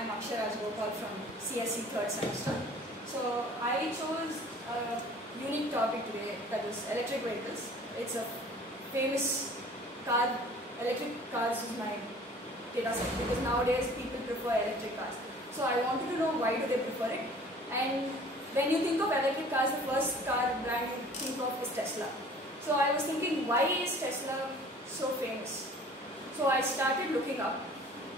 I'm Akshara Gopal from CSC 3rd semester. So I chose a unique topic today, that is electric vehicles. It's a famous car. Electric cars is my data set because nowadays people prefer electric cars. So I wanted to know why do they prefer it. And when you think of electric cars, the first car brand you think of is Tesla. So I was thinking, why is Tesla so famous? So I started looking up.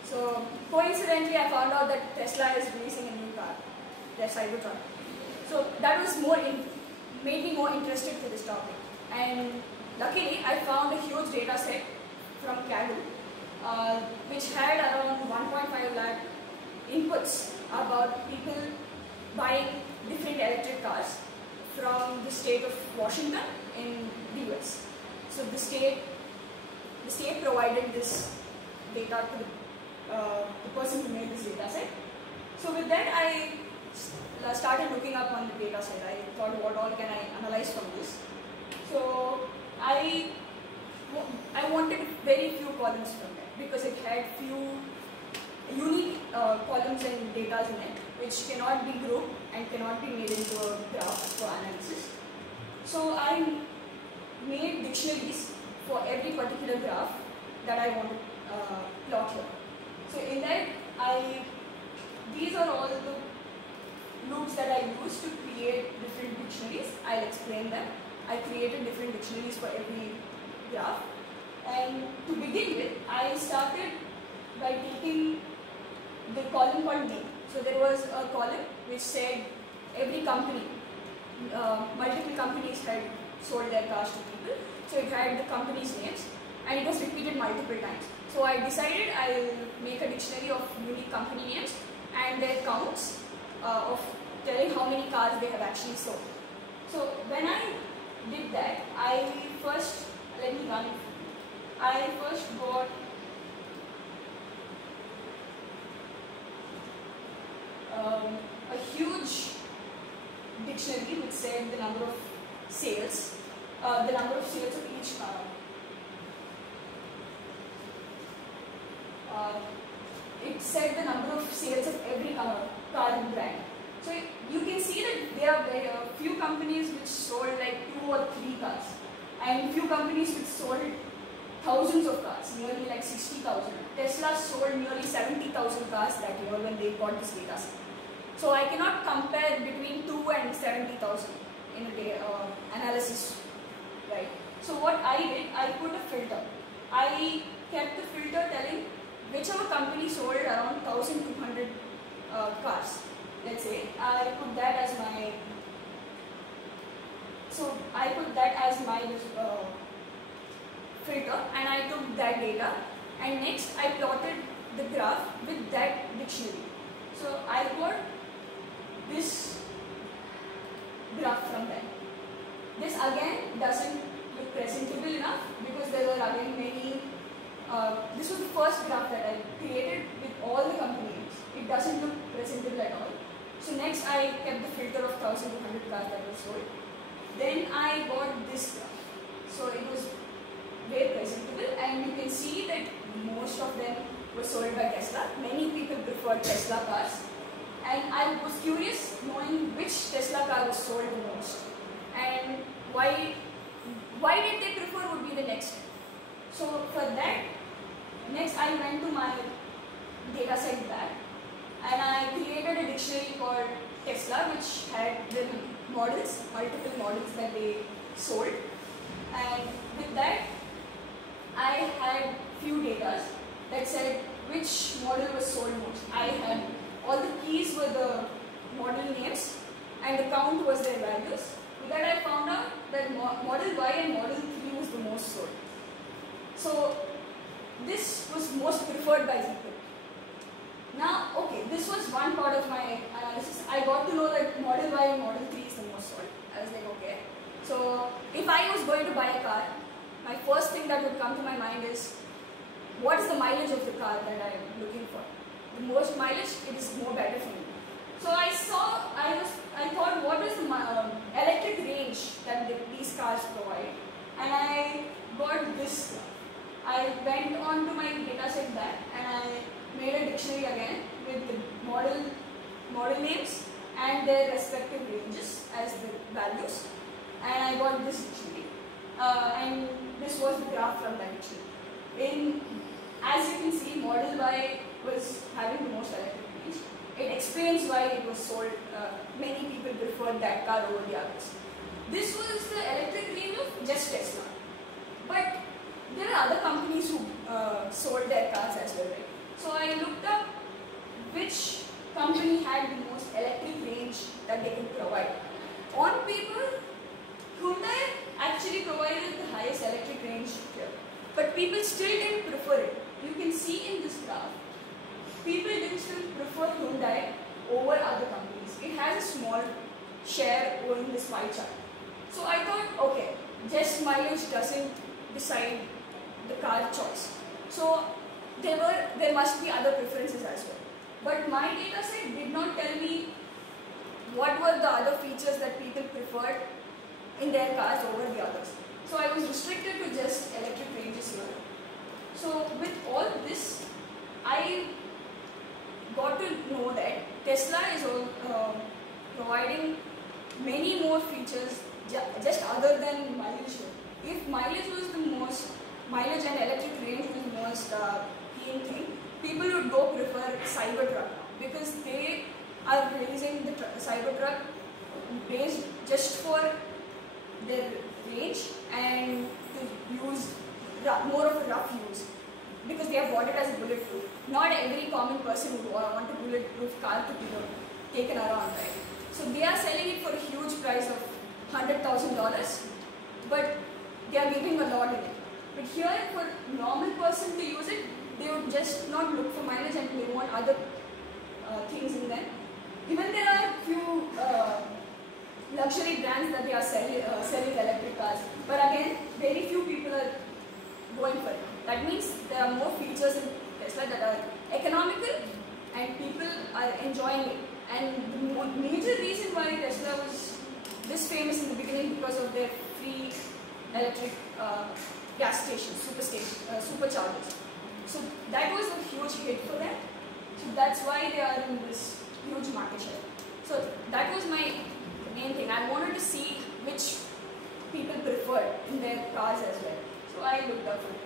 So coincidentally, I found out that Tesla is releasing a new car, their Cybertruck. So that was made me more interested to this topic. And luckily, I found a huge data set from Kaggle, which had around 1.5 lakh inputs about people buying different electric cars from the state of Washington in the US. So the state provided this data to the person who made this data set. So with that, I started looking up on the data set. I thought, what all can I analyze from this? So I wanted very few columns from it because it had few unique columns and data in it which cannot be grouped and cannot be made into a graph for analysis. So I made dictionaries for every particular graph that I want to plot here. So in that, these are all the loops that I used to create different dictionaries. I'll explain them. I created different dictionaries for every graph. And to begin with, I started by taking the column called name. So there was a column which said every company, multiple companies had sold their cars to people. So it had the company's names and it was repeated multiple times. So I decided I'll make a dictionary of unique company names and their counts of telling how many cars they have actually sold. So when I did that, let me run it. I first got a huge dictionary which said the number of sales, of each car. It said the number of sales of every car and brand. So you can see that there are few companies which sold like 2 or 3 cars, and few companies which sold thousands of cars, nearly like 60,000. Tesla sold nearly 70,000 cars that year when they got this data set. So I cannot compare between 2 and 70,000 in a day analysis, right? So what I did, I put a filter. I kept the filter telling whichever company sold around 1,200 cars. Let's say I put that as my. So I put that as my filter, and I took that data, and next I plotted the graph with that dictionary. So I got this graph from that. This again doesn't look presentable enough because there were again many. This was the first graph that I created with all the companies. It doesn't look presentable at all. So next I kept the filter of 1,200 cars that were sold. Then I got this graph. So it was very presentable, and you can see that most of them were sold by Tesla. Many people preferred Tesla cars, and I was curious knowing which Tesla car was sold the most and why did they prefer would be the next step. So for that, next I went to my data set back and I created a dictionary called Tesla which had the models, multiple models that they sold, and with that I had few data that said which model was sold most. I had all the keys were the model names and the count was their values. With that I found out that model Y and model 3 was the most sold. So this was most preferred by people. Now, okay, this was one part of my analysis. I got to know that model Y and model 3 is the most sold. I was like, okay. So if I was going to buy a car, my first thing that would come to my mind is, what is the mileage of the car that I am looking for? The most mileage, it is more better for me. So I thought, what is the electric range that these cars provide? And I got this. I went on to my data set back and I made a dictionary again with the model names and their respective ranges as the values, and I got this dictionary, and this was the graph from that dictionary. As you can see, model Y was having the most electric range. It explains why it was sold. Many people preferred that car over the others. This was the electric range of just Tesla. But there are other companies who sold their cars as well, right? So I looked up which company had the most electric range that they could provide. On paper, Hyundai actually provided the highest electric range here, but people still didn't prefer it. You can see in this graph, people didn't still prefer Hyundai over other companies. It has a small share in this pie chart. So I thought, okay, just mileage doesn't decide the car choice. So there must be other preferences as well. But my data set did not tell me what were the other features that people preferred in their cars over the others. So I was restricted to just electric ranges here. So with all this, I got to know that Tesla is providing many more features just other than mileage. If mileage was the most, mileage and electric range was the most keen thing, people would go prefer Cybertruck because they are releasing the Cybertruck based just for their range and to use more of a rough use, because they have bought it as a bulletproof. Not every common person would want a bulletproof car to be taken around, right? So they are selling it for a huge price of $100,000, but they are giving a lot in it. But here, for normal person to use it, they would just not look for mileage and they want other things in them. Even there are few luxury brands that they are selling electric cars, but again, very few people are going for it. That means there are more features in Tesla that are economical and people are enjoying it. And the major reason why Tesla was this famous in the beginning because of their free electric gas stations, superchargers. So that was a huge hit for them. So that's why they are in this huge market share. So that was my main thing. I wanted to see which people preferred in their cars as well. So I looked up for it.